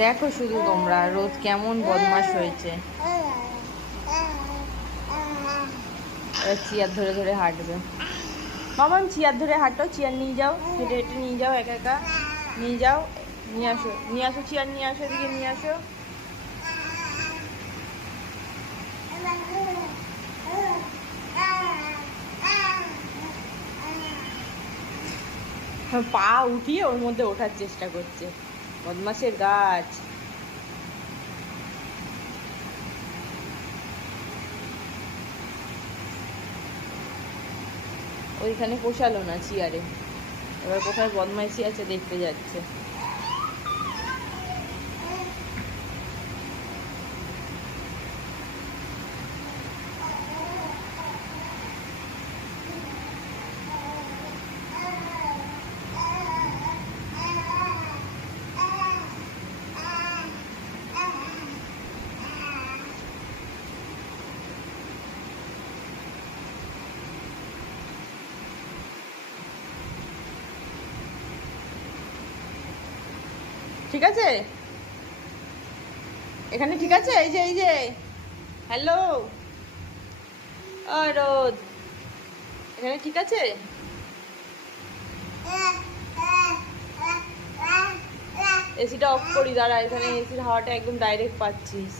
দেখো শুধু তোমরা রোদ কেমন বদমাশ হয়েছে। চেয়ার ধরে ধরে হাঁটবে। মামাম চেয়ার ধরে হাঁটো, চেয়ার নিয়ে যাও, হেঁটে হেঁটে নিয়ে যাও, একা একা নিয়ে যাও, নিয়ে আসো, নিয়ে আসো, চেয়ার নিয়ে আসো, এদিকে নিয়ে আসো। পা উঠিয়ে ওর মধ্যে ওঠার চেষ্টা করছে, বদমাসের গাছ। ওইখানে পোষালো না চেয়ারে, এবার কোথায় বদমাইশি আছে দেখতে যাচ্ছে। ঠিক আছে, এখানে ঠিক আছে, এই যে এই যে, হ্যালো রোদ, এখানে ঠিক আছে? এসিটা অফ করি, দাঁড়া, এখানে এসির হাওয়াটা একদম ডাইরেক্ট পাচ্ছিস।